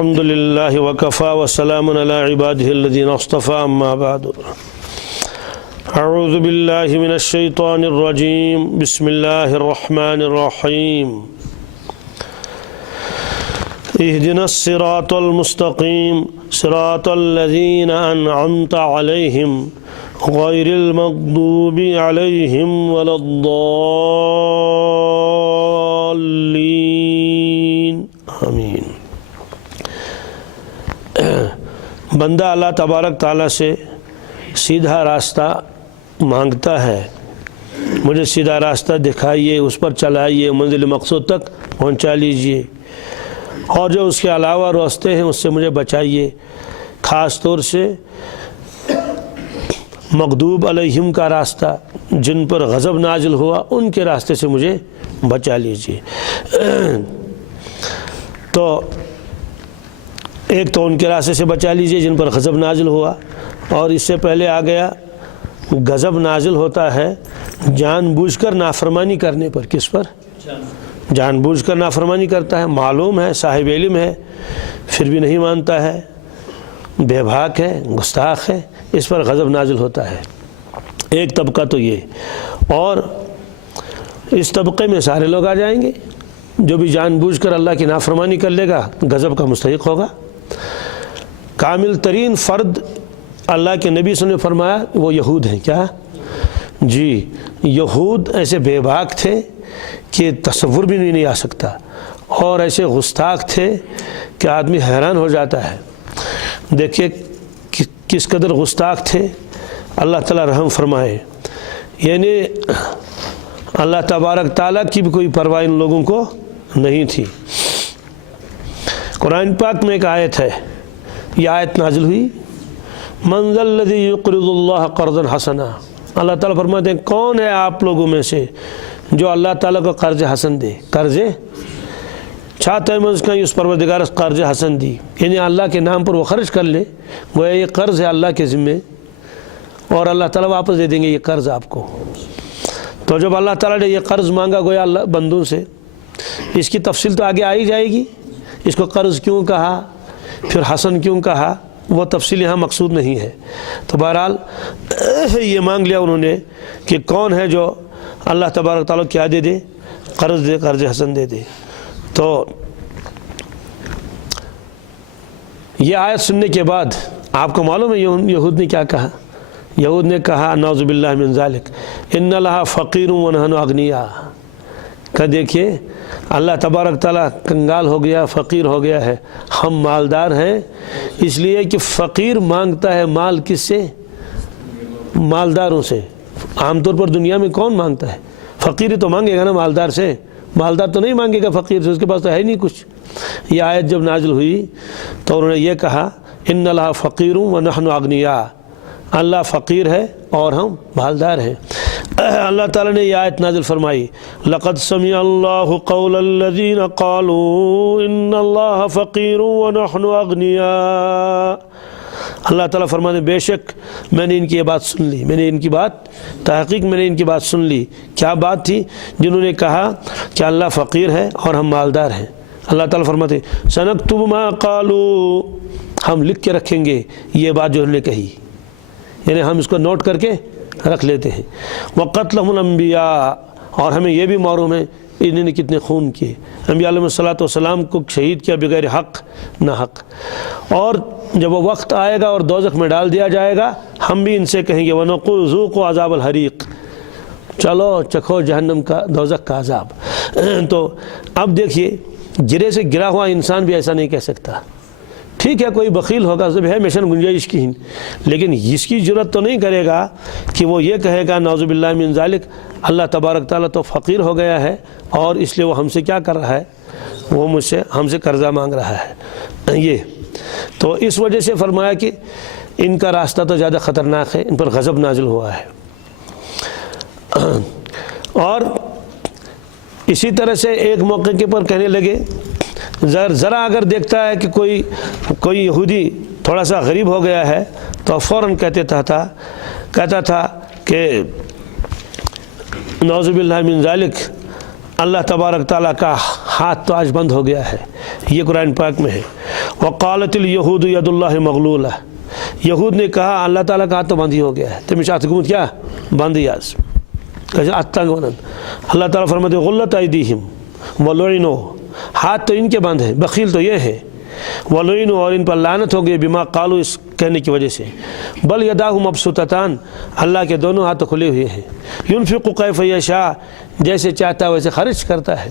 الحمدللہ وکفا وسلام علی عبادہ الذین اصطفى اما بعد اعوذ باللہ من الشیطان الرجیم بسم اللہ الرحمن الرحیم اهدنا الصراط المستقیم صراط الذین انعمت علیہم غیر المغضوب علیہم ولا الضالین آمین۔ بندہ اللہ تبارک تعالیٰ سے سیدھا راستہ مانگتا ہے، مجھے سیدھا راستہ دکھائیے، اس پر چلائیے، منزل مقصود تک پہنچا لیجئے، اور جو اس کے علاوہ راستے ہیں اس سے مجھے بچائیے، خاص طور سے مغضوب علیہم کا راستہ، جن پر غضب نازل ہوا، ان کے راستے سے مجھے بچا لیجئے۔ تو ایک تو ان کے راستے سے بچا لیجئے جن پر غضب نازل ہوا، اور اس سے پہلے آ گیا غضب نازل ہوتا ہے جان بوجھ کر نافرمانی کرنے پر۔ کس پر؟ جان بوجھ کر نافرمانی کرتا ہے، معلوم ہے، صاحب علم ہے، پھر بھی نہیں مانتا ہے، بے باک ہے، گستاخ ہے، اس پر غضب نازل ہوتا ہے۔ ایک طبقہ تو یہ، اور اس طبقے میں سارے لوگ آ جائیں گے، جو بھی جان بوجھ کر اللہ کی نافرمانی کر لے گا غضب کا مستحق ہوگا۔ کامل ترین فرد اللہ کے نبی صلی اللہ علیہ وسلم نے فرمایا وہ یہود ہیں۔ کیا جی، یہود ایسے بے باک تھے کہ تصور بھی نہیں آ سکتا، اور ایسے گستاخ تھے کہ آدمی حیران ہو جاتا ہے۔ دیکھیے کس قدر گستاخ تھے، اللہ تعالیٰ رحم فرمائے، یعنی اللہ تبارک تعالیٰ کی بھی کوئی پرواہ ان لوگوں کو نہیں تھی۔ قرآن پاک میں ایک آیت ہے، یہ آیت نازل ہوئی، من ذا الذی یقرض اللہ قرضا حسنا۔ اللہ تعالیٰ فرماتے ہیں کون ہے آپ لوگوں میں سے جو اللہ تعالیٰ کو قرض حسن دے؟ قرض چاہتا ہے میں اس کا اس پروردگار قرض حسن دی، یعنی اللہ کے نام پر وہ خرچ کر لے، گویا یہ قرض ہے اللہ کے ذمے، اور اللہ تعالیٰ واپس دے دیں گے یہ قرض آپ کو۔ تو جب اللہ تعالیٰ نے یہ قرض مانگا گویا اللہ بندوں سے، اس کی تفصیل تو آگے آئی جائے گی، اس کو قرض کیوں کہا، پھر حسن کیوں کہا، وہ تفصیل یہاں مقصود نہیں ہے۔ تو بہرحال یہ مانگ لیا انہوں نے کہ کون ہے جو اللہ تبارک تعالیٰ کیا دے دے، قرض دے، قرض حسن دے دے۔ تو یہ آیت سننے کے بعد آپ کو معلوم ہے یہود نے کیا کہا؟ یہود نے کہا نعوذ باللہ من ذالک ان اللہ فقیر ونحن اغنیاء، کہ دیکھیے اللہ تبارک تعالیٰ کنگال ہو گیا، فقیر ہو گیا ہے، ہم مالدار ہیں۔ اس لیے کہ فقیر مانگتا ہے مال کس سے؟ مالداروں سے۔ عام طور پر دنیا میں کون مانگتا ہے؟ فقیر تو مانگے گا نا مالدار سے، مالدار تو نہیں مانگے گا فقیر سے، اس کے پاس تو ہے نہیں کچھ۔ یہ آیت جب نازل ہوئی تو انہوں نے یہ کہا ان اللہ فقیر ونحن اغنیاء، اللہ فقیر ہے اور ہم مالدار ہیں۔ اللہ تعالیٰ نے یہ آیت نازل فرمائی لقد سمع اللہ قول الذین قالوا ان اللہ فقیر ونحن اغنیاء۔ اللہ تعالیٰ فرماتے ہیں بے شک میں نے ان کی یہ بات سن لی، میں نے ان کی بات، تحقیق میں نے ان کی بات سن لی۔ کیا بات تھی؟ جنہوں نے کہا کہ اللہ فقیر ہے اور ہم مالدار ہیں۔ اللہ تعالیٰ فرماتے ہیں سنکتب ما قالوا، ہم لکھ کے رکھیں گے یہ بات جو انہوں نے کہی، یعنی ہم اس کو نوٹ کر کے رکھ لیتے ہیں۔ وقتلہم الانبیاء، اور ہمیں یہ بھی معلوم ہے انہوں نے کتنے خون کیے، انبیاء علیہ السلام کو شہید کیا بغیر حق نہ حق، اور جب وہ وقت آئے گا اور دوزخ میں ڈال دیا جائے گا ہم بھی ان سے کہیں گے وَنَقُولُ ذُوقُوا عَذَابَ الْحَرِيقِ، چلو چکھو جہنم کا، دوزخ کا عذاب۔ تو اب دیکھیے گرے سے گرا ہوا انسان بھی ایسا نہیں کہہ سکتا۔ ٹھیک ہے کوئی بخیل ہوگا، سب ہے میشن گنجائش کی، لیکن اس کی جرت تو نہیں کرے گا کہ وہ یہ کہے گا نعوذ باللہ من ذالک اللہ تبارک تعالیٰ تو فقیر ہو گیا ہے اور اس لیے وہ ہم سے کیا کر رہا ہے، وہ ہم سے قرضہ مانگ رہا ہے۔ یہ تو اس وجہ سے فرمایا کہ ان کا راستہ تو زیادہ خطرناک ہے، ان پر غضب نازل ہوا ہے۔ اور اسی طرح سے ایک موقع کے پر کہنے لگے ذرا اگر دیکھتا ہے کہ کوئی یہودی تھوڑا سا غریب ہو گیا ہے تو فوراً کہتا تھا کہ نعوذ باللہ من ذالک اللہ تبارک تعالیٰ کا ہاتھ تو آج بند ہو گیا ہے، یہ قرآن پاک میں ہے۔ وقالت الیہود ید اللہ مغلولہ، یہود نے کہا اللہ تعالیٰ کا ہاتھ تو بند ہی ہو گیا ہے، تمہیں اتھ گومت کیا بند ہی آز اتنگ ونن۔ اللہ تعالیٰ فرماتے غلت ایدیہم ولعنوا، ہاتھ تو ان کے بند ہیں، بخیل تو یہ ہے، ولعنوا اور ان پر لعنت ہو گئی بما قالوا اس کہنے کی وجہ سے، بل یداہ مبسوطتان اللہ کے دونوں ہاتھ کھلے ہوئے ہیں، ینفق کیف یشاء جیسے چاہتا ہے ویسے خرچ کرتا ہے۔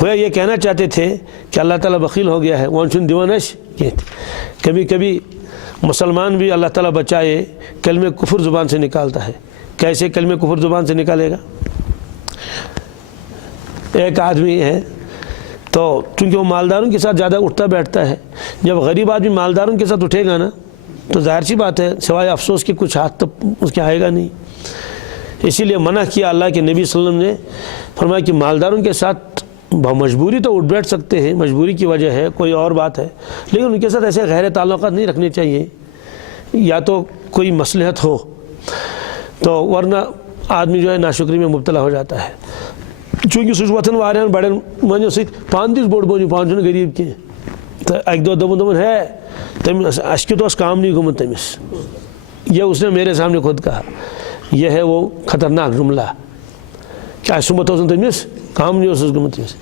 وہ یہ کہنا چاہتے تھے کہ اللہ تعالیٰ بخیل ہو گیا ہے، وانشن دیوانش کبھی کبھی مسلمان بھی اللہ تعالیٰ بچائے کلمہ کفر زبان سے نکالتا ہے۔ کیسے کلمہ کفر زبان سے نکالے گا؟ ایک آدمی ہے تو چونکہ وہ مالداروں کے ساتھ زیادہ اٹھتا بیٹھتا ہے، جب غریب آدمی مالداروں کے ساتھ اٹھے گا نا تو ظاہر سی بات ہے سوائے افسوس کے کچھ ہاتھ تو اس کے آئے گا نہیں۔ اسی لیے منع کیا اللہ کے نبی صلی اللہ علیہ وسلم نے، فرمایا کہ مالداروں کے ساتھ مجبوری تو اٹھ بیٹھ سکتے ہیں، مجبوری کی وجہ ہے کوئی اور بات ہے، لیکن ان کے ساتھ ایسے غیر تعلقات نہیں رکھنے چاہیے، یا تو کوئی مصلحت ہو تو، ورنہ آدمی جو ہے ناشکری میں مبتلا ہو جاتا ہے۔ چونکہ سہ وتھان واریاہن بڑن منو ست پان تس بوڑ بنو پان چھُنہٕ غریب کینٛہہ، تو اکہ دۄہ دوٚپُن ہے تٔمِس اَسہِ کیُتھ اوس کام نہیں گوٚمُت تٔمِس، یہ اس نے میرے سامنے خود کہا۔ یہ ہے وہ خطرناک جملہ کہ اَسہِ سُمبتھ اوس نہٕ تٔمِس کام نہیں اوسُس گوٚمُت تٔمِس۔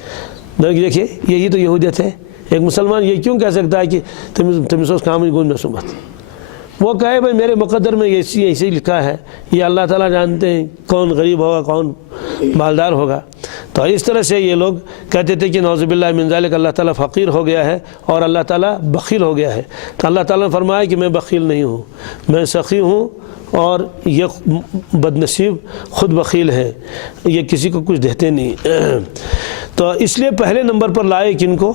دیکھیے یہی تو یہودیت ہے، ایک مسلمان یہ کیوں کہہ سکتا ہے کہ تٔمِس اوس کام نہیں گوٚمُت مےٚ سُمبتھ؟ وہ کہے بھائی میرے مقدر میں ایسے لکھا ہے، یہ اللہ تعالیٰ جانتے ہیں کون غریب ہوگا کون مالدار ہوگا۔ تو اس طرح سے یہ لوگ کہتے تھے کہ نعوذ باللہ من ذالک اللہ تعالیٰ فقیر ہو گیا ہے اور اللہ تعالیٰ بخیل ہو گیا ہے۔ تو اللہ تعالیٰ نے فرمایا کہ میں بخیل نہیں ہوں، میں سخی ہوں، اور یہ بد نصیب خود بخیل ہے، یہ کسی کو کچھ دیتے نہیں۔ تو اس لیے پہلے نمبر پر لائے کن کو؟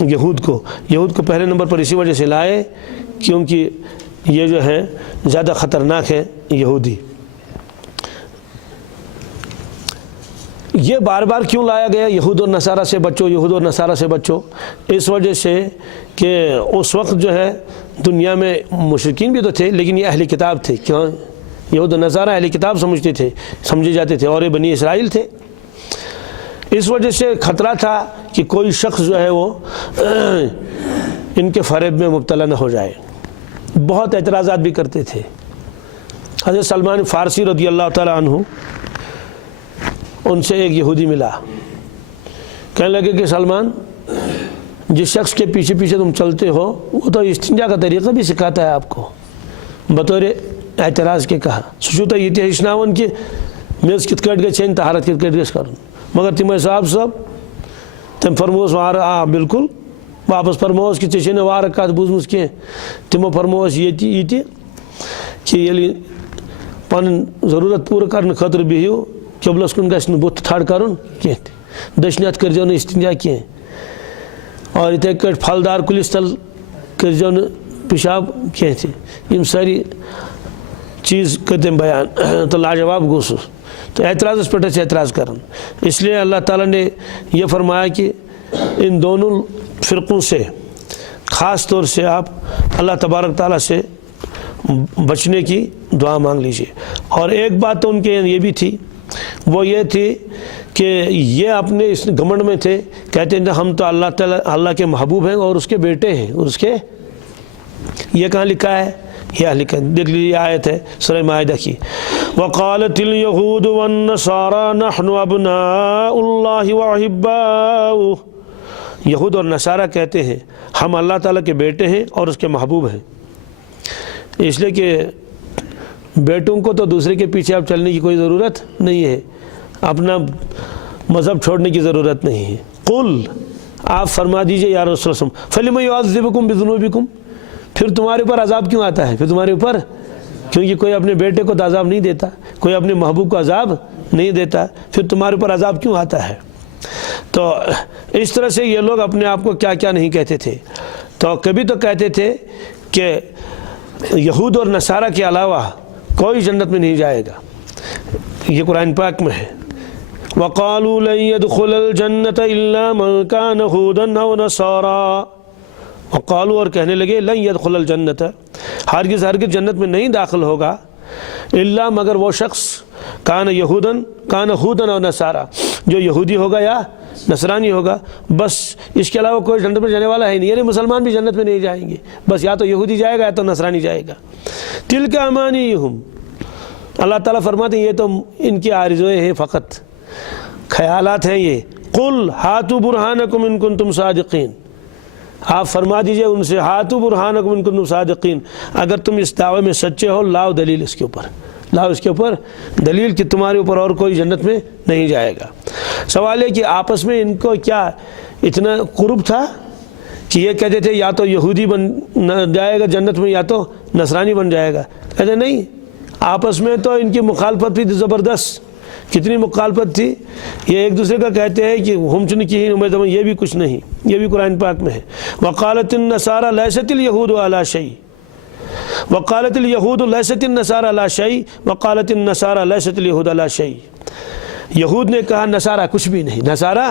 یہود کو پہلے نمبر پر اسی وجہ سے لائے کیونکہ یہ جو ہے زیادہ خطرناک ہے یہودی۔ یہ بار بار کیوں لایا گیا یہود اور نصارہ سے بچو، یہود اور نصارہ سے بچو؟ اس وجہ سے کہ اس وقت جو ہے دنیا میں مشرکین بھی تو تھے لیکن یہ اہل کتاب تھے۔ کیوں؟ یہود اور نصارہ اہل کتاب سمجھے جاتے تھے اور یہ بنی اسرائیل تھے۔ اس وجہ سے خطرہ تھا کہ کوئی شخص جو ہے وہ ان کے فریب میں مبتلا نہ ہو جائے۔ بہت اعتراضات بھی کرتے تھے۔ حضرت سلمان فارسی رضی اللہ تعالیٰ عنہ، ان سے ایک یہودی ملا، کہنے لگے کہ سلمان جس شخص کے پیچھے پیچھے تم چلتے ہو وہ تو استنجا کا طریقہ بھی سکھاتا ہے آپ کو۔ بطور اعتراض کے کہا سہ تہ یہ ہچناون کہ میز کت کٹ گژھِ ہین طہارت کت کٹ گژھِ کرُن، مگر تم صاحب تم فرموس وار بالکل واپس فرموس کہ ژےٚ چھے نہٕ وارٕ کتھ بوٗزمٕژ کینٛہہ۔ تمو فرموس یہ تہِ کہ ییٚلہِ پنٕنۍ ضروٗرت پوٗرٕ کرنہٕ خٲطرٕ بِہِو قبلس کن گژھِ نہٕ بُتھ تھڑ کرُن کینٛہہ تہِ، دٔچھنہِ اَتھٕ کٔرۍزیو نہٕ استنجا کینٛہہ، اور یِتھَے کٲٹھۍ پھلدار کُلِس تل کٔرۍزیو نہٕ پِشاب کینٛہہ تہِ۔ یِم سٲری چیز کٔرۍ تٔمۍ بیان تہٕ لاجواب گوٚو سُہ، تو اعتراض پٮ۪ٹھ ٲسۍ اعتراض کران۔ اس لیے اللہ تعالیٰ نے یہ فرمایا کہ ان دونوں فرقوں سے خاص طور سے آپ اللہ تبارک تعالیٰ سے بچنے کی دعا مانگ لیجیے۔ اور ایک بات تو ان کے یہ بھی تھی، وہ یہ تھی کہ یہ اپنے اس گھمنڈ میں تھے، کہتے ہیں ہم تو اللہ تعالیٰ اللہ کے محبوب ہیں اور اس کے بیٹے ہیں، اور اس کے یہ کہاں لکھا ہے؟ یہ لکھا ہے، دیکھ لیجیے آیت ہے سورہ مائدہ کی، وقالت اليہود والنصارى نحن ابناء اللہ واحباؤہ۔ یہود اور نصارہ کہتے ہیں ہم اللہ تعالیٰ کے بیٹے ہیں اور اس کے محبوب ہیں۔ اس لیے کہ بیٹوں کو تو دوسرے کے پیچھے اب چلنے کی کوئی ضرورت نہیں ہے، اپنا مذہب چھوڑنے کی ضرورت نہیں ہے۔ قل آپ فرما دیجئے یا رسول اللہ فلم یعذبکم بذنوبکم، پھر تمہارے اوپر عذاب کیوں آتا ہے؟ پھر تمہارے اوپر کیونکہ کوئی اپنے بیٹے کو تو عذاب نہیں دیتا، کوئی اپنے محبوب کو عذاب نہیں دیتا، پھر تمہارے اوپر عذاب کیوں آتا ہے؟ تو اس طرح سے یہ لوگ اپنے آپ کو کیا کیا نہیں کہتے تھے۔ تو کبھی تو کہتے تھے کہ یہود اور نصارہ کے علاوہ کوئی جنت میں نہیں جائے گا، یہ قرآن پاک میں ہے، وَقَالُوا لَن يَدْخُلَ الْجَنَّةَ إِلَّا مَنْ كَانَ هُودًا أَوْ نَصَارَىٰ۔ وقالوا اور کہنے لگے لن يدخل الجنت، ہرگز ہرگز جنت میں نہیں داخل ہوگا، الا مگر وہ شخص کان یہودن کان ہودن اور نصارہ، جو یہودی ہوگا یا نصرانی ہوگا، بس اس کے علاوہ کوئی جنت میں جانے والا ہے نہیں، یعنی مسلمان بھی جنت میں نہیں جائیں گے، بس یا تو یہودی جائے گا یا تو نصرانی جائے گا۔ تلک امانیہم، اللہ تعالیٰ فرماتے ہیں یہ تو ان کی آرزوئیں ہیں، فقط خیالات ہیں یہ۔ قل ہاتوا برہانکم ان کنتم صادقین، آپ فرما دیجئے ان سے ہاتوا برہانکم ان کنتم صادقین، اگر تم اس دعوے میں سچے ہو لاؤ دلیل اس کے اوپر، لاؤ اس کے اوپر دلیل کہ تمہارے اوپر اور کوئی جنت میں نہیں جائے گا۔ سوال ہے کہ آپس میں ان کو کیا اتنا قرب تھا کہ یہ کہتے تھے یا تو یہودی بن جائے گا جنت میں یا تو نصرانی بن جائے گا؟ کہتے نہیں، آپس میں تو ان کی مخالفت بھی زبردست، کتنی مخالفت تھی، یہ ایک دوسرے کا کہتے ہیں کہ ہم چنکین امیدوار، یہ بھی کچھ نہیں، یہ بھی قرآن پاک میں ہے۔ وقالت النصارى ليست اليهود على شيء، وقالت اليهود ليست النصارى على شيء، وقالت النصارى ليست اليهود على شيء، یہود نے کہا نصارہ کچھ بھی نہیں، نصارہ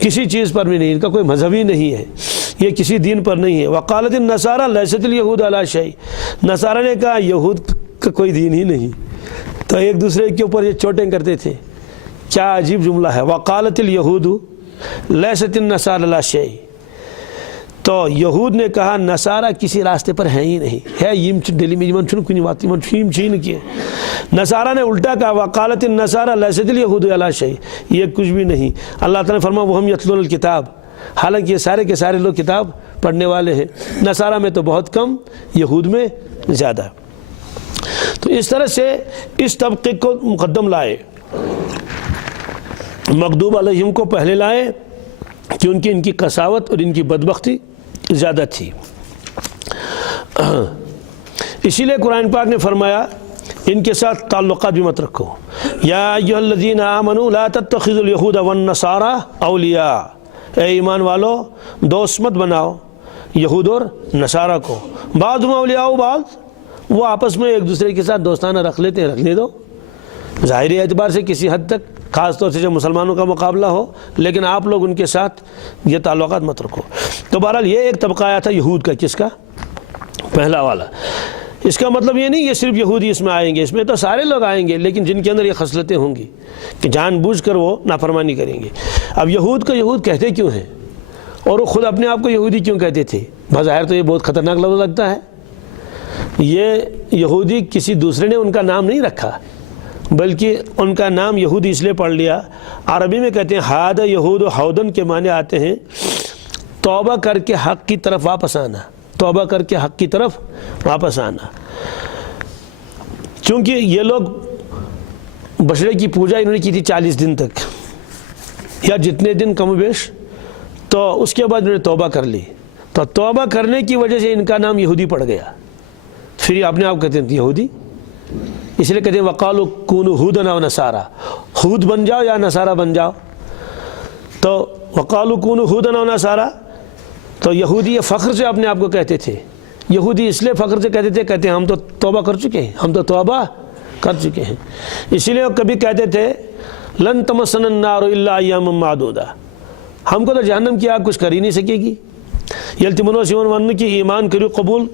کسی چیز پر بھی نہیں، ان کا کوئی مذہبی نہیں ہے، یہ کسی دین پر نہیں ہے۔ وقالت النصارى ليست اليهود على شيء، نصارہ نے کہا یہود کا کوئی دین ہی نہیں، تو ایک دوسرے کے اوپر یہ چوٹیں کرتے تھے۔ کیا عجیب جملہ ہے، وقالت اليهود ليست النصارى على شيء، تو یہود نے کہا نصارہ کسی راستے پر ہیں ہی نہیں، ہے یم دلی میں من چھن کنی واتی من چھیم چھین کیے، نصارہ نے الٹا کہا وقالت النصارى ليست اليهود على شيء، یہ کچھ بھی نہیں۔ اللہ تعالیٰ نے فرمایا وہم یتلون الکتاب، حالانکہ یہ سارے کے سارے لوگ کتاب پڑھنے والے ہیں، نصارہ میں تو بہت کم، یہود میں زیادہ۔ تو اس طرح سے اس طبقے کو مقدم لائے، مغضوب علیہم کو پہلے لائے کیونکہ ان کی قساوت اور ان کی بدبختی زیادہ تھی۔ اسی لیے قرآن پاک نے فرمایا ان کے ساتھ تعلقات بھی مت رکھو، یا ایھا الذین آمنوا لا تتخذوا اليہود والنصارى اولیاء، اے ایمان والو دوست مت بناؤ یہود اور نصارہ کو، بعضهم اولیاء بعض، وہ آپس میں ایک دوسرے کے ساتھ دوستانہ رکھ لیتے ہیں، رکھنے دو، ظاہری اعتبار سے کسی حد تک، خاص طور سے جب مسلمانوں کا مقابلہ ہو، لیکن آپ لوگ ان کے ساتھ یہ تعلقات مت رکھو۔ تو بہرحال یہ ایک طبقہ آیا تھا یہود کا، کس کا؟ پہلا والا۔ اس کا مطلب یہ نہیں یہ صرف یہودی اس میں آئیں گے، اس میں تو سارے لوگ آئیں گے، لیکن جن کے اندر یہ خصلتیں ہوں گی کہ جان بوجھ کر وہ نافرمانی کریں گے۔ اب یہود کو یہود کہتے کیوں ہیں، اور وہ خود اپنے آپ کو یہودی کیوں کہتے تھے؟ بظاہر تو یہ بہت خطرناک لفظ لگتا ہے، یہ یہودی کسی دوسرے نے ان کا نام نہیں رکھا، بلکہ ان کا نام یہودی اس لیے پڑھ لیا۔ عربی میں کہتے ہیں ہاد یہود و ہودن کے معنی آتے ہیں توبہ کر کے حق کی طرف واپس آنا، توبہ کر کے حق کی طرف واپس آنا۔ چونکہ یہ لوگ بچڑے کی پوجا انہوں نے کی تھی 40 دن تک، یا جتنے دن کم و بیش، تو اس کے بعد انہوں نے توبہ کر لی، تو توبہ کرنے کی وجہ سے ان کا نام یہودی پڑ گیا۔ پھر یہ اپنے آپ کہتے ہیں یہودی، اس لیے کہتے ہیں وقالوا کونوا ھودا و نصارا، ہود بن جاؤ یا نصارہ بن جاؤ۔ تو وقالوا کونوا ھودا و نصارا، تو یہودی یہ فخر سے اپنے آپ کو کہتے تھے، یہودی اس لیے فخر سے کہتے ہیں ہم تو توبہ کر چکے ہیں، ہم تو توبہ کر چکے ہیں۔ اسی لیے وہ کبھی کہتے تھے لن تمسنا النار الا ایاما معدودہ، ہم کو تو جہنم کی آگ کچھ کر ہی نہیں سکے گی۔ یلتمنون سیون ون کی ایمان کرو قبول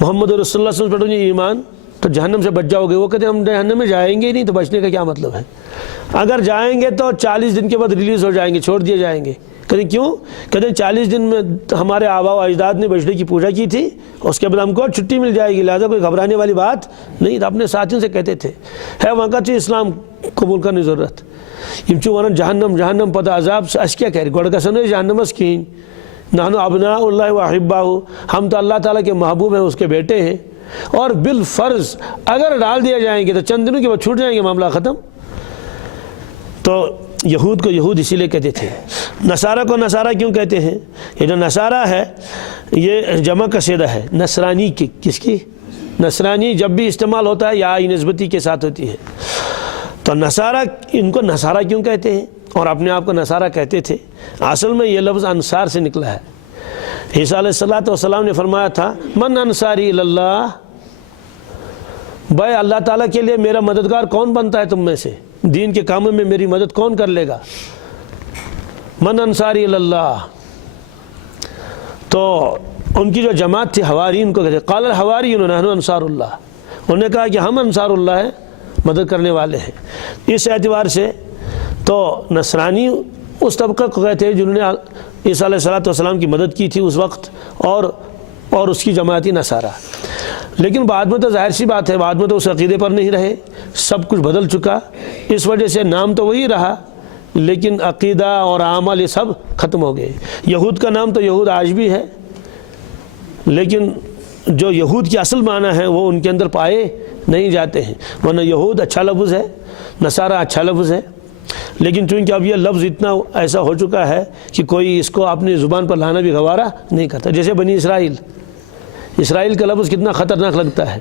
محمد رسول اللہ صلی اللہ علیہ وسلم پڑھو ایمان تو جہنم سے بچ جاؤ گے۔ وہ کہتے ہیں ہم جہنم میں جائیں گے ہی نہیں، تو بچنے کا کیا مطلب ہے؟ اگر جائیں گے تو 40 دن کے بعد ریلیز ہو جائیں گے، چھوڑ دیے جائیں گے۔ کہتے ہیں کیوں؟ کہتے ہیں 40 دن میں ہمارے آبا و اجداد نے بچڑے کی پوجا کی تھی، اس کے بعد ہم کو چھٹی مل جائے گی، لہٰذا کوئی گھبرانے والی بات نہیں۔ تو اپنے ساتھیوں سے کہتے تھے ہے وہاں کا چیز اسلام قبول کرنے ضرورت یم چھ ونان جہنم پتہ عذاب اس کیا کہہ رہے گوڑ گژھو نہ جہنمس کہین، نحن ابناء اللہ و احباہ، ہم تو اللہ تعالیٰ کے محبوب ہیں، اس کے بیٹے ہیں، اور بالفرض اگر ڈال دیا جائیں گے تو چند دنوں کے بعد چھوٹ جائیں گے، معاملہ ختم۔ تو یہود کو یہود اسی لیے کہتے تھے۔ نصارہ کو نصارہ کیوں کہتے ہیں؟ یہ جو نصارہ ہے یہ جمع کسیدہ ہے نصرانی کی، کس کی؟ نصرانی جب بھی استعمال ہوتا ہے یا نسبتی کے ساتھ ہوتی ہے۔ تو نصارہ، ان کو نصارہ کیوں کہتے ہیں اور اپنے آپ کو نصارہ کہتے تھے؟ اصل میں یہ لفظ انصار سے نکلا ہے۔ عیسیٰ علیہ السلام نے فرمایا تھا من انصاری اللہ، بھائی اللہ تعالیٰ کے لیے میرا مددگار کون بنتا ہے تم میں سے؟ دین کے کاموں میں میری مدد کون کر لے گا؟ من انصاری اللہ۔ تو ان کی جو جماعت تھی حوارین کو کہتے ہیں قال الحواریون نحن انصار اللہ، انہوں نے کہا کہ ہم انصار اللہ ہیں، مدد کرنے والے ہیں۔ اس اعتبار سے تو نصرانی اس طبقہ کو کہتے ہیں جنہوں نے عیسیٰ علیہ السلام کی مدد کی تھی اس وقت، اور اس کی جماعتی نصارہ۔ لیکن بعد میں تو ظاہر سی بات ہے، بعد میں تو اس عقیدے پر نہیں رہے، سب کچھ بدل چکا، اس وجہ سے نام تو وہی رہا لیکن عقیدہ اور اعمال یہ سب ختم ہو گئے۔ یہود کا نام تو یہود آج بھی ہے، لیکن جو یہود کی اصل معنی ہے وہ ان کے اندر پائے نہیں جاتے ہیں، ورنہ یہود اچھا لفظ ہے، نصارہ اچھا لفظ ہے، لیکن چونکہ اب یہ لفظ اتنا ایسا ہو چکا ہے کہ کوئی اس کو اپنی زبان پر لانا بھی گوارا نہیں کرتا۔ جیسے بنی اسرائیل کا لفظ کتنا خطرناک لگتا ہے،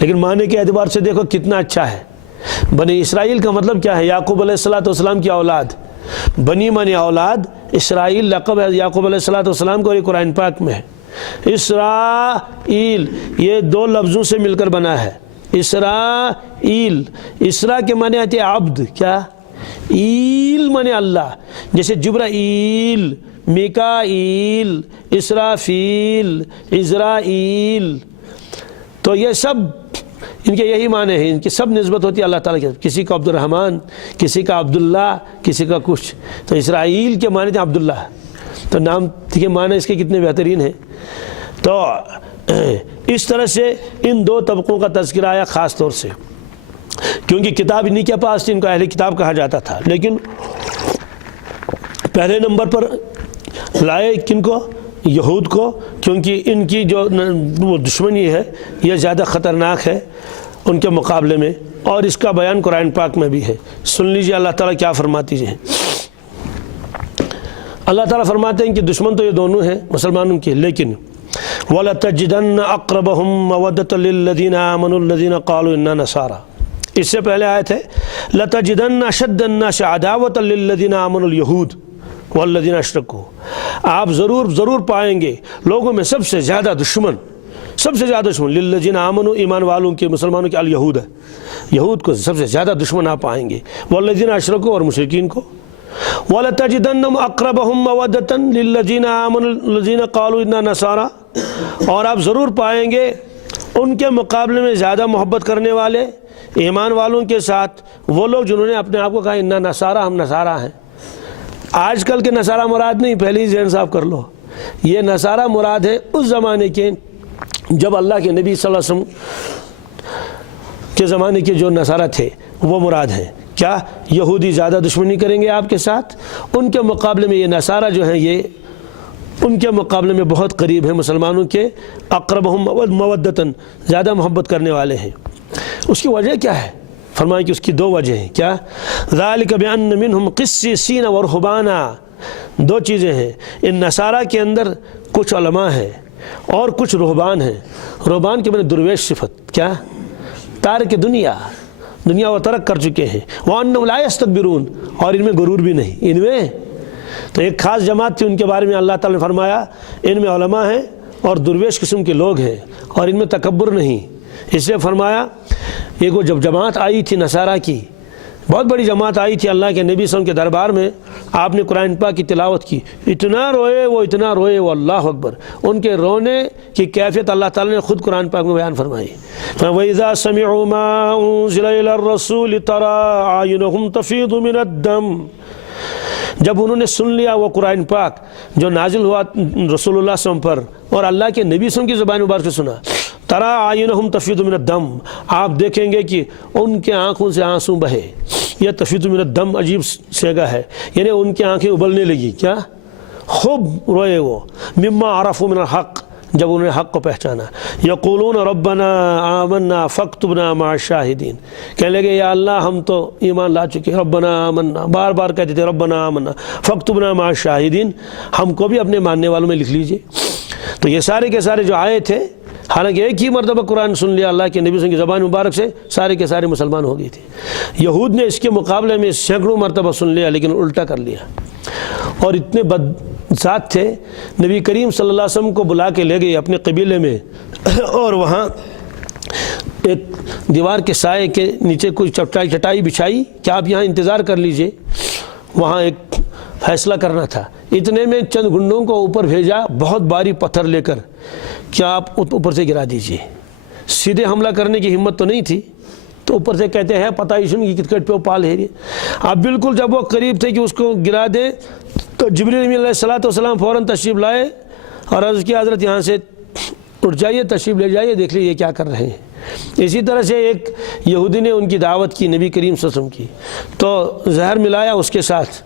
لیکن معنی کے اعتبار سے دیکھو کتنا اچھا ہے۔ بنی اسرائیل کا مطلب کیا ہے؟ یعقوب علیہ السلام کی اولاد، بنی معنی اولاد، اسرائیل لقب ہے یعقوب علیہ السلام کو، اور یہ قرآن پاک میں ہے۔ اسرائیل یہ دو لفظوں سے مل کر بنا ہے۔ اسرائیل، اسرا کے معنی آتے ہیں عبد، کیا؟ ایل معنی اللہ، جیسے جبرائیل، میکائیل، اسرافیل، عزرائیل، تو یہ سب ان کے یہی معنی ہیں، ان کی سب نسبت ہوتی ہے اللہ تعالیٰ کے، کسی کا عبد الرحمن، کسی کا عبداللہ، کسی کا کچھ، تو اسرائیل کے معنی تھے عبداللہ، تو نام کے معنی اس کے کتنے بہترین ہیں۔ تو اس طرح سے ان دو طبقوں کا تذکرہ آیا خاص طور سے، کیونکہ کتاب انہی کے پاس تھی، ان کو اہل کتاب کہا جاتا تھا، لیکن پہلے نمبر پر لائے کن کو؟ یہود کو، کیونکہ ان کی جو دشمنی ہے یہ زیادہ خطرناک ہے ان کے مقابلے میں، اور اس کا بیان قرآن پاک میں بھی ہے۔ سن لیجیے اللہ تعالیٰ کیا فرماتی ہیں۔ اللہ تعالیٰ فرماتے ہیں کہ دشمن تو یہ دونوں ہیں مسلمانوں کے، لیکن وَلَتَجِدَنَّ أَقْرَبَهُمْ مَوَدَّةً لِلَّذِينَ آمَنُوا الَّذِينَ قَالُوا إِنَّا نَصَارَى، اس سے پہلے آیت ہے لَتَجِدَنَّ أَشَدَّ النَّاسِ عَدَاوَةً لِلَّذِينَ آمَنُوا الْيَهُودَ وَالَّذِينَ أَشْرَكُوا، آپ ضرور پائیں گے لوگوں میں سب سے زیادہ دشمن لِلَّذِينَ آمَنُوا ایمان والوں کے، مسلمانوں کے، الْيَهُودَ یہود کو سب سے زیادہ دشمن آپ پائیں گے، وَالَّذِينَ أَشْرَكُوا اور مشرکین کو، وَلَتَجِدَنَّهُمْ أَقْرَبَهُمْ مَوَدَّةً لِلَّذِينَ آمَنُوا الَّذِينَ قَالُوا إِنَّا نَصَارَى، اور آپ ضرور پائیں گے ان کے مقابلے میں زیادہ محبت کرنے والے ایمان والوں کے ساتھ وہ لوگ جنہوں نے اپنے آپ کو کہا اِنَّا نَصَارَى، ہم نصارہ ہیں۔ آج کل کے نصارہ مراد نہیں، پہلے ہی ذہن صاف کر لو، یہ نصارہ مراد ہے اس زمانے کے جب اللہ کے نبی صلی اللہ علیہ وسلم کے زمانے کے جو نصارہ تھے وہ مراد ہیں۔ کیا یہودی زیادہ دشمنی کریں گے آپ کے ساتھ، ان کے مقابلے میں یہ نصارہ جو ہیں یہ ان کے مقابلے میں بہت قریب ہیں مسلمانوں کے، اقربہم مودتاً زیادہ محبت کرنے والے ہیں۔ اس کی وجہ کیا ہے؟ فرمائیں کہ اس کی دو وجہ ہیں۔ کیا؟ ذالک بأن منہم قسیسین ورہبانا، دو چیزیں ہیں، ان نصارہ کے اندر کچھ علماء ہیں اور کچھ رہبان ہیں۔ رہبان کے معنی درویش صفت، کیا؟ تارک دنیا وہ ترک کر چکے ہیں، وَأَنَّهُمْ لَا يَسْتَكْبِرُونَ اور ان میں غرور بھی نہیں، ان میں تو ایک خاص جماعت تھی، ان کے بارے میں اللہ تعالیٰ نے فرمایا ان میں علماء ہیں اور درویش قسم کے لوگ ہیں اور ان میں تکبر نہیں، اس لیے فرمایا ایک وہ جب جماعت آئی تھی نصارہ کی، بہت بڑی جماعت آئی تھی اللہ کے نبی صلی اللہ علیہ وسلم کے دربار میں، آپ نے قرآن پاک کی تلاوت کی، اتنا روئے وہ اللہ اکبر، ان کے رونے کی کیفیت اللہ تعالیٰ نے خود قرآن پاک میں بیان فرمائی۔ وَإِذَا سَمِعُوا مَا أُنزِلَ إِلَى الرَّسُولِ تَرَىٰ أَعْيُنَهُمْ تَفِيضُ مِنَ الدَّمْعِ، جب انہوں نے سن لیا وہ قرآن پاک جو نازل ہوا رسول اللہ صلی اللہ علیہ وسلم پر اور اللہ کے نبی صلی اللہ علیہ وسلم کی زبان مبارک سے سنا، تَرَىٰ أَعْيُنَهُمْ تَفِيضُ مِنَ الدَّمْعِ، آپ دیکھیں گے کہ ان کے آنکھوں سے آنسو بہے۔ یہ تفیض من الدم عجیب سیگا ہے، یعنی ان کی آنکھیں ابلنے لگی، کیا؟ خوب روئے وہ، مما عرفوا من الحق، جب انہوں نے حق کو پہچانا، یقولون ربنا آمنا فاکتبنا مع الشاہدین، کہنے لگے یا اللہ ہم تو ایمان لا چکے، ربنا آمنا، بار بار کہتے تھے ربنا آمنا فاکتبنا مع الشاہدین، ہم کو بھی اپنے ماننے والوں میں لکھ لیجئے۔ تو یہ سارے کے سارے جو آئے تھے، حالانکہ ایک ہی مرتبہ قرآن سن لیا اللہ کے نبی صلی اللہ علیہ وسلم کی زبان مبارک سے، سارے کے سارے مسلمان ہو گئے تھے۔ یہود نے اس کے مقابلے میں سینکڑوں مرتبہ سن لیا لیکن الٹا کر لیا، اور اتنے بدذات تھے، نبی کریم صلی اللہ علیہ وسلم کو بلا کے لے گئے اپنے قبیلے میں، اور وہاں ایک دیوار کے سائے کے نیچے کوئی چٹائی بچھائی کہ آپ یہاں انتظار کر لیجئے، وہاں ایک فیصلہ کرنا تھا۔ اتنے میں چند گنڈوں کو اوپر بھیجا بہت باری پتھر لے کر، کیا آپ اوپر سے گرا دیجئے، سیدھے حملہ کرنے کی ہمت تو نہیں تھی، تو اوپر سے کہتے ہیں پتہ ہی سن کی کٹکٹ پہ وہ پال ہے۔ اب بالکل جب وہ قریب تھے کہ اس کو گرا دیں تو جبریل امین علیہ السلام فوراً تشریف لائے اور عرض کیا حضرت یہاں سے اٹھ جائیے، تشریف لے جائیے، دیکھ لیجیے کیا کر رہے ہیں۔ اسی طرح سے ایک یہودی نے ان کی دعوت کی نبی کریم صلی اللہ علیہ وسلم کی، تو زہر ملایا اس کے ساتھ،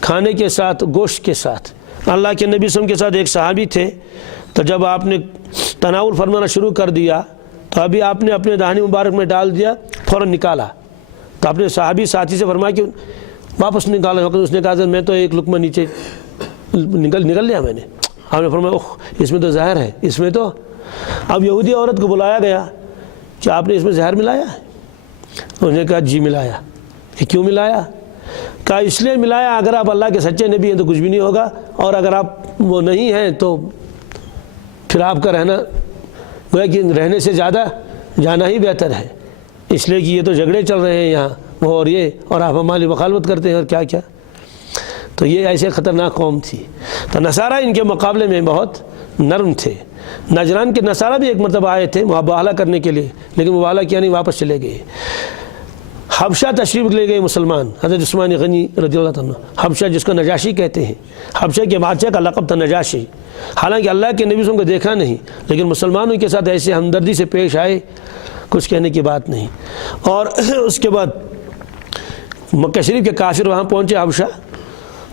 کھانے کے ساتھ، گوشت کے ساتھ۔ اللہ کے نبی صلی اللہ علیہ وسلم کے ساتھ ایک صحابی تھے، تو جب آپ نے تناول فرمانا شروع کر دیا تو ابھی آپ نے اپنے دہانی مبارک میں ڈال دیا، فوراً نکالا، تو اپنے صحابی ساتھی سے فرمایا کہ واپس نکالا۔ اس نے کہا میں تو ایک لقمہ نیچے نکل لیا میں نے۔ آپ نے فرمایا اوہ اس میں تو زہر ہے، اس میں تو۔ اب یہودی عورت کو بلایا گیا کہ آپ نے اس میں زہر ملایا ہے؟ انہوں نے کہا جی ملایا۔ کہ کیوں ملایا؟ کہا اس لیے ملایا اگر آپ اللہ کے سچے نبی ہیں تو کچھ بھی نہیں ہوگا، اور اگر آپ وہ نہیں ہیں تو پھر آپ کا رہنا گویا کہ رہنے سے زیادہ جانا ہی بہتر ہے، اس لیے کہ یہ تو جھگڑے چل رہے ہیں یہاں وہ اور یہ، اور آپ ہماری مخالفت کرتے ہیں اور کیا کیا۔ تو یہ ایسے خطرناک قوم تھی۔ تو نصارہ ان کے مقابلے میں بہت نرم تھے۔ نجران کے نصارہ بھی ایک مرتبہ آئے تھے مباہلہ کرنے کے لیے، لیکن مباہلہ کیا نہیں، واپس چلے گئے۔ حبشہ تشریف لے گئے مسلمان، حضرت عثمان غنی رضی اللہ عنہ، حبشہ جس کو نجاشی کہتے ہیں، حبشہ کے بادشاہ کا لقب تھا نجاشی۔ حالانکہ اللہ کے نبی صلی اللہ علیہ وسلم کو دیکھا نہیں، لیکن مسلمانوں کے ساتھ ایسے ہمدردی سے پیش آئے، کچھ کہنے کی بات نہیں۔ اور اس کے بعد مکہ شریف کے کافر وہاں پہنچے حبشہ،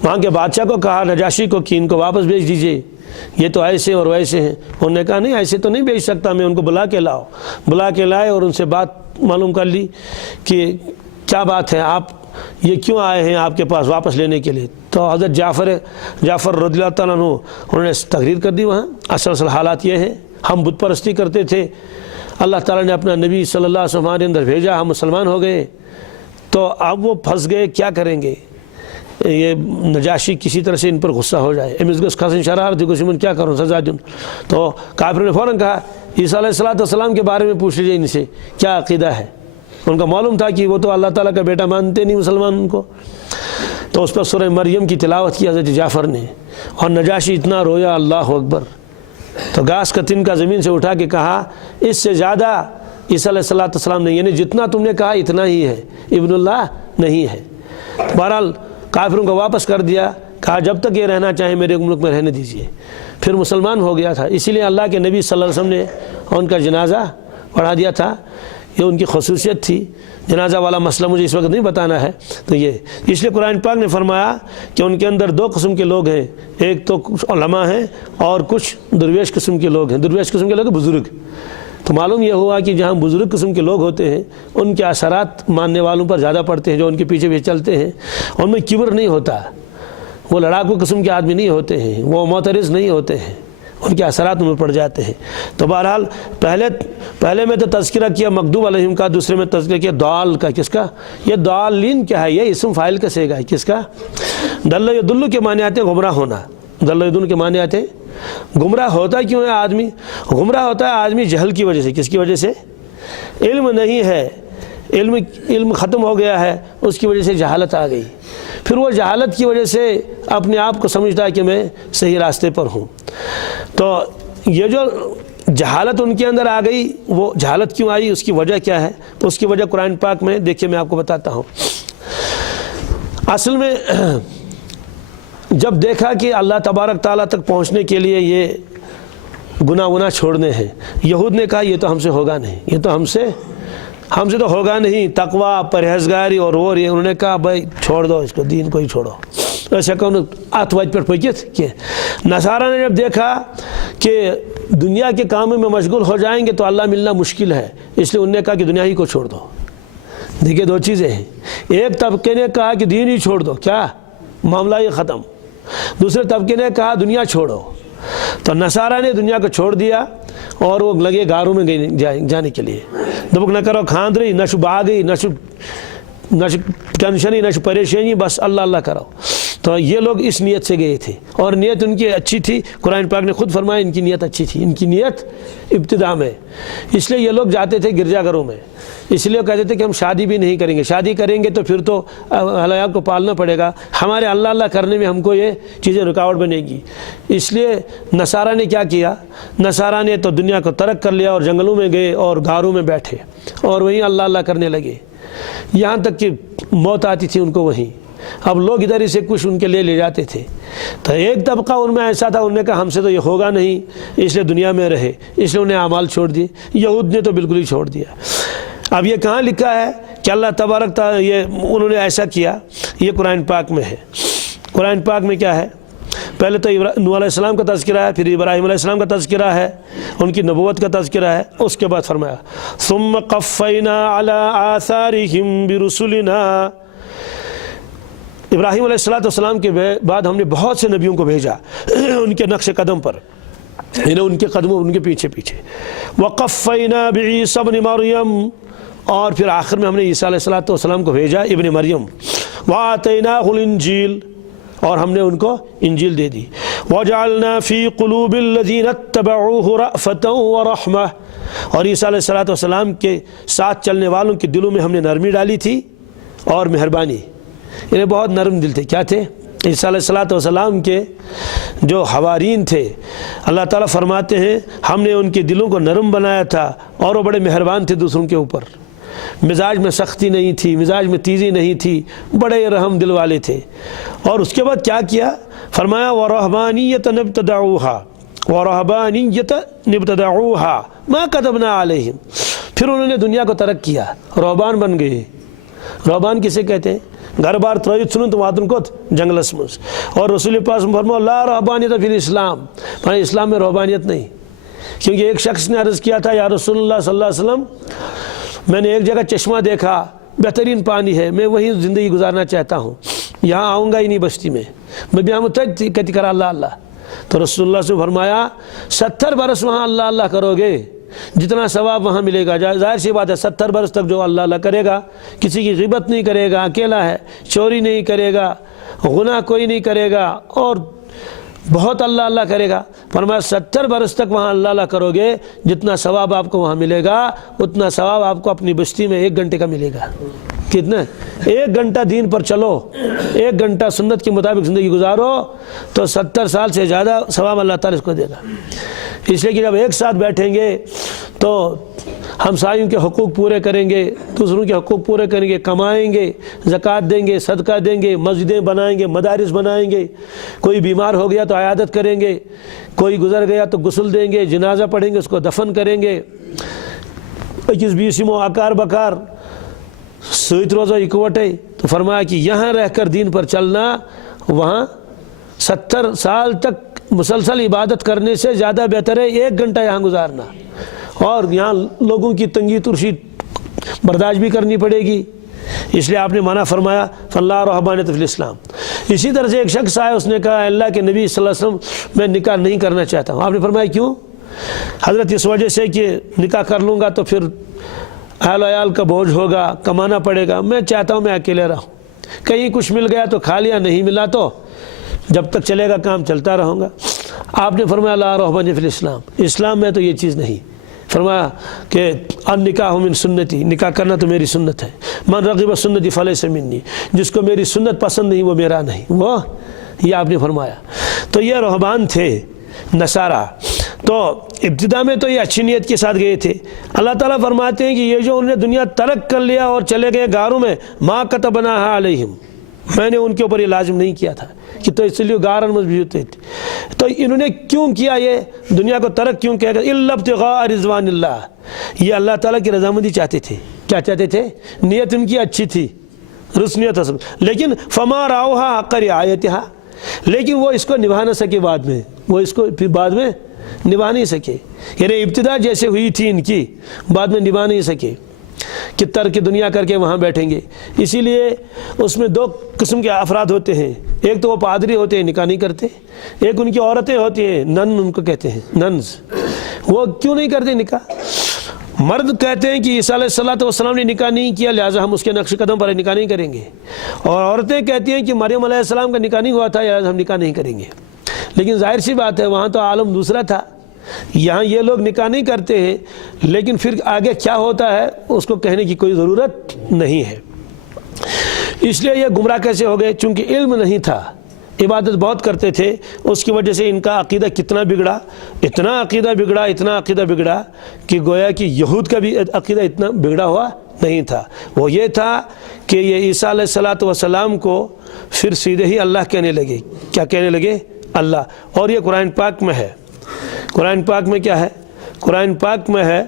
وہاں کے بادشاہ کو کہا نجاشی کو کہ ان کو واپس بھیج دیجئے، یہ تو ایسے اور ویسے ہیں۔ انہوں نے کہا نہیں ایسے تو نہیں بھیج سکتا میں، ان کو بلا کے لاؤ۔ بلا کے لائے اور ان سے بات معلوم کر لی کہ کیا بات ہے، آپ یہ کیوں آئے ہیں آپ کے پاس واپس لینے کے لیے؟ تو حضرت جعفر رضی اللہ تعالیٰ عنہ انہوں نے تقریر کر دی وہاں، اصل حالات یہ ہیں ہم بت پرستی کرتے تھے، اللہ تعالیٰ نے اپنا نبی صلی اللہ علیہ وسلم ہمارے اندر بھیجا، ہم مسلمان ہو گئے، تو اب وہ پھنس گئے، کیا کریں گے؟ یہ نجاشی کسی طرح سے ان پر غصہ ہو جائے، امزگس خاصن شرار تھی کچھ من کیا کروں سزا دوں۔ تو کافروں نے فوراً کہا عیسیٰ علیہ السلام کے بارے میں پوچھ لیجیے ان سے کیا عقیدہ ہے۔ ان کا معلوم تھا کہ وہ تو اللہ تعالیٰ کا بیٹا مانتے نہیں مسلمان ان کو۔ تو اس پر سورہ مریم کی تلاوت کی حضرت جعفر نے، اور نجاشی اتنا رویا اللہ اکبر، تو گھاس کا تنکا زمین سے اٹھا کے کہا اس سے زیادہ عیسیٰ علیہ السلام نہیں، یعنی جتنا تم نے کہا اتنا ہی ہے، ابن اللہ نہیں ہے۔ بہرحال کافروں کو واپس کر دیا، کہا جب تک یہ رہنا چاہیں میرے ملک میں رہنے دیجیے۔ پھر مسلمان ہو گیا تھا، اسی لیے اللہ کے نبی صلی اللہ علیہ وسلم نے ان کا جنازہ پڑھا دیا تھا، یہ ان کی خصوصیت تھی۔ جنازہ والا مسئلہ مجھے اس وقت نہیں بتانا ہے، تو یہ اس لیے قرآن پاک نے فرمایا کہ ان کے اندر دو قسم کے لوگ ہیں، ایک تو کچھ علماء ہیں اور کچھ درویش قسم کے لوگ ہیں۔ درویش قسم کے لوگ بزرگ، تو معلوم یہ ہوا کہ جہاں بزرگ قسم کے لوگ ہوتے ہیں ان کے اثرات ماننے والوں پر زیادہ پڑتے ہیں، جو ان کے پیچھے پیچھے چلتے ہیں، ان میں کبر نہیں ہوتا، وہ لڑاکو قسم کے آدمی نہیں ہوتے ہیں، وہ معترض نہیں ہوتے ہیں، ان کے اثرات ان میں پڑ جاتے ہیں۔ تو بہرحال پہلے میں تو تذکرہ کیا مغضوب علیہم کا، دوسرے میں تذکرہ کیا ضال کا۔ کس کا؟ یہ ضالین کیا ہے؟ یہ اسم فاعل کا صیغہ ہے۔ کس کا؟ دل یدل کے معنی آتے ہیں گمراہ ہونا، دل یدل کے معنی آتے ہیں گمراہ ہوتا کیوں ہے آدمی؟ گمراہ ہوتا ہے آدمی جہل کی وجہ سے۔ کس کی وجہ سے؟ علم نہیں ہے، علم ختم ہو گیا ہے، اس کی وجہ سے جہالت آ گئی، پھر وہ جہالت کی وجہ سے اپنے آپ کو سمجھتا ہے کہ میں صحیح راستے پر ہوں۔ تو یہ جو جہالت ان کے اندر آ گئی، وہ جہالت کیوں آئی، اس کی وجہ کیا ہے؟ اس کی وجہ قرآن پاک میں دیکھیے میں آپ کو بتاتا ہوں۔ اصل میں جب دیکھا کہ اللہ تبارک تعالیٰ تک پہنچنے کے لیے یہ گناہ چھوڑنے ہیں، یہود نے کہا یہ تو ہم سے ہوگا نہیں، یہ تو ہم سے تو ہوگا نہیں، تقوی پرہیزگاری اور وہ یہ۔ انہوں نے کہا بھائی چھوڑ دو اس کو، دین کو ہی چھوڑو، ایسا کون ہاتھ واج پر پکت کہ نصارہ نے جب دیکھا کہ دنیا کے کاموں میں مشغول ہو جائیں گے تو اللہ ملنا مشکل ہے، اس لیے انہوں نے کہا کہ دنیا ہی کو چھوڑ دو۔ دیکھیے دو چیزیں ہیں، ایک طبقے نے کہا کہ دین ہی چھوڑ دو، کیا معاملہ یہ ختم، دوسرے طبقے نے کہا دنیا چھوڑو۔ تو نصارہ نے دنیا کو چھوڑ دیا اور وہ لگے غاروں میں جانے کے لیے۔ دبک نہ کرو کھاندری، نہ شو باغی، نہ شو ٹینشنی، نہ شو پریشانی، بس اللہ اللہ کرو۔ تو یہ لوگ اس نیت سے گئے تھے، اور نیت ان کی اچھی تھی۔ قرآن پاک نے خود فرمایا ان کی نیت اچھی تھی، ان کی نیت ابتدا میں، اس لیے یہ لوگ جاتے تھے گرجا گھروں میں، اس لیے کہتے تھے کہ ہم شادی بھی نہیں کریں گے، شادی کریں گے تو پھر تو اہلیہ کو پالنا پڑے گا، ہمارے اللہ اللہ کرنے میں ہم کو یہ چیزیں رکاوٹ بنے گی۔ اس لیے نصارہ نے کیا کیا؟ نصارہ نے تو دنیا کو ترک کر لیا اور جنگلوں میں گئے اور غاروں میں بیٹھے اور وہیں اللہ اللہ کرنے لگے، یہاں تک کہ موت آتی تھی ان کو وہیں۔ اب لوگ ادھر ہی سے کچھ ان کے لیے لے جاتے تھے. تو ایک طبقہ ان میں ایسا تھا, انہوں نے کہا ہم سے تو یہ ہوگا نہیں, اس لیے دنیا میں رہے, اس لیے انہیں اعمال چھوڑ دیے. یہود نے تو بالکل ہی چھوڑ دیا. اب یہ کہاں لکھا ہے کہ اللہ تبارک تعالیٰ یہ انہوں نے ایسا کیا؟ یہ قرآن پاک میں ہے. قرآن پاک میں کیا ہے؟ پہلے تو نوح علیہ السلام کا تذکرہ ہے, پھر ابراہیم علیہ السلام کا تذکرہ ہے, ان کی نبوت کا تذکرہ ہے. اس کے بعد فرمایا ثم قفینا علی آثارہم برسلنا. ابراہیم علیہ السلام کے بعد ہم نے بہت سے نبیوں کو بھیجا ان کے نقش قدم پر, یعنی ان کے قدموں ان کے پیچھے پیچھے. وقفینا بعیسی ابن مریم, اور پھر آخر میں ہم نے عیسیٰ علیہ السلام کو بھیجا ابن مریم. وآتیناہ الانجیل, اور ہم نے ان کو انجیل دے دی. وجعلنا فی قلوب الذین اتبعوہ رأفۃ ورحمہ, اور عیسیٰ علیہ السلام کے ساتھ چلنے والوں کے دلوں میں ہم نے نرمی ڈالی تھی اور مہربانی. انہیں بہت نرم دل تھے. کیا تھے؟ عیسیٰ علیہ السلام کے جو حوارین تھے, اللہ تعالیٰ فرماتے ہیں ہم نے ان کے دلوں کو نرم بنایا تھا, اور وہ بڑے مہربان تھے دوسروں کے اوپر. مزاج میں سختی نہیں تھی, مزاج میں تیزی نہیں تھی, بڑے رحم دل والے تھے. اور اس کے بعد کیا کیا؟ فرمایا وَرَهْبَانِيَّةً ابْتَدَعُوهَا وَرَهْبَانِيَّةً ابْتَدَعُوهَا مَا كَتَبْنَا عَلَيْهِمْ. پھر انہوں نے دنیا کو ترک کیا, رہبان بن گئے. رہبان کسے کہتے ہیں؟ گھر بار ترائیت سنن تو واتن کو جنگلس مز. اور رسول پاک فرمایا لا رہبانیت فی الاسلام, اسلام میں رہبانیت نہیں. کیونکہ ایک شخص نے عرض کیا تھا یا رسول اللہ صلی اللہ علیہ وسلم, میں نے ایک جگہ چشمہ دیکھا, بہترین پانی ہے, میں وہیں زندگی گزارنا چاہتا ہوں, یہاں آؤں گا ہی نہیں بستی میں بھی ہم کہتی کرا اللہ اللہ. تو رسول اللہ سے فرمایا 70 برس وہاں اللہ اللہ کرو گے جتنا ثواب وہاں ملے گا. ظاہر سی بات ہے 70 برس تک جو اللہ اللہ کرے گا, کسی کی غیبت نہیں کرے گا, اکیلا ہے, چوری نہیں کرے گا, گناہ کوئی نہیں کرے گا, اور بہت اللہ اللہ کرے گا. فرمایا 70 برس تک وہاں اللہ اللہ کرو گے, جتنا ثواب آپ کو وہاں ملے گا اتنا ثواب آپ کو اپنی بستی میں 1 گھنٹے کا ملے گا. کتنا؟ 1 گھنٹہ دین پر چلو, 1 گھنٹہ سنت کے مطابق زندگی گزارو تو 70 سال سے زیادہ ثواب اللہ تعالیٰ اس کو دے گا. اس لیے کہ جب ایک ساتھ بیٹھیں گے تو ہمسایوں کے حقوق پورے کریں گے, دوسروں کے حقوق پورے کریں گے, کمائیں گے, زکوٰۃ دیں گے, صدقہ دیں گے, مسجدیں بنائیں گے, مدارس بنائیں گے, کوئی بیمار ہو گیا تو عیادت کریں گے, کوئی گزر گیا تو غسل دیں گے, جنازہ پڑھیں گے, اس کو دفن کریں گے. 21-20 آکار بکار سویت روزہ اکوٹے. تو فرمایا کہ یہاں رہ کر دین پر چلنا, وہاں 70 سال تک مسلسل عبادت کرنے سے زیادہ بہتر ہے 1 گھنٹہ یہاں گزارنا. اور یہاں لوگوں کی تنگی ترشی برداشت بھی کرنی پڑے گی, اس لیے آپ نے منع فرمایا فلا رہبانیۃ فی الاسلام. اسی طرح سے ایک شخص آیا, اس نے کہا اللہ کے نبی صلی اللہ علیہ وسلم میں نکاح نہیں کرنا چاہتا ہوں. آپ نے فرمایا کیوں؟ حضرت اس وجہ سے کہ نکاح کر لوں گا تو پھر اہل عیال کا بوجھ ہوگا, کمانا پڑے گا, میں چاہتا ہوں میں اکیلے رہوں, کہیں کچھ مل گیا تو کھا لیا, نہیں ملا تو جب تک چلے گا کام چلتا رہوں گا. آپ نے فرمایا لا رہبانیۃ فی الاسلام, اسلام میں تو یہ چیز نہیں. فرمایا کہ النکاح من سنتی, نکاح کرنا تو میری سنت ہے. من رغب سنتی فلیس منی, جس کو میری سنت پسند نہیں وہ میرا نہیں. وہ یہ آپ نے فرمایا. تو یہ رہبان تھے نصارہ. تو ابتدا میں تو یہ اچھی نیت کے ساتھ گئے تھے. اللہ تعالیٰ فرماتے ہیں کہ یہ جو انہوں نے دنیا ترک کر لیا اور چلے گئے غاروں میں, ما کتبناہا علیہم, میں نے ان کے اوپر یہ لازم نہیں کیا تھا کہ تو اس لیے غارن مضبوط تھے. تو انہوں نے کیوں کیا, یہ دنیا کو ترک کیوں کیا؟ الا ابتغاء رضوان اللہ, یہ اللہ تعالیٰ کی رضامندی چاہتے تھے. کیا چاہتے تھے؟ نیت ان کی اچھی تھی, رسنیت حسن, لیکن فما رعوها حق رعایتها, لیکن وہ اس کو نبھا نہ سکے بعد میں, وہ اس کو پھر بعد میں نبھا نہیں سکے. یعنی ابتدا جیسے ہوئی تھی ان کی, بعد میں نبھا نہیں سکے کہ ترک دنیا کر کے وہاں بیٹھیں گے. اسی لیے اس میں 2 قسم کے افراد ہوتے ہیں. ایک تو وہ پادری ہوتے ہیں, نکاح نہیں کرتے. ایک ان کی عورتیں ہوتی ہیں, نن ان کو کہتے ہیں, ننز. وہ کیوں نہیں کرتے نکاح؟ مرد کہتے ہیں کہ عیسیٰ علیہ السلام نے نکاح نہیں کیا لہٰذا ہم اس کے نقش قدم پر نکاح نہیں کریں گے. اور عورتیں کہتی ہیں کہ مریم علیہ السلام کا نکاح نہیں ہوا تھا لہٰذا ہم نکاح نہیں کریں گے. لیکن ظاہر سی بات ہے وہاں تو عالم دوسرا تھا, یہاں یہ لوگ نکاح نہیں کرتے ہیں, لیکن پھر آگے کیا ہوتا ہے اس کو کہنے کی کوئی ضرورت نہیں ہے. اس لیے یہ گمراہ کیسے ہو گئے؟ چونکہ علم نہیں تھا, عبادت بہت کرتے تھے, اس کی وجہ سے ان کا عقیدہ کتنا بگڑا, اتنا عقیدہ بگڑا کہ گویا کہ یہود کا بھی عقیدہ اتنا بگڑا ہوا نہیں تھا. وہ یہ تھا کہ یہ عیسیٰ علیہ السلام کو پھر سیدھے ہی اللہ کہنے لگے. کیا کہنے لگے؟ اللہ. اور یہ قرآن پاک میں ہے. قرآن پاک میں کیا ہے؟ قرآن پاک میں ہے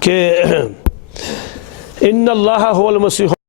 کہ ان اللہ هو المسیح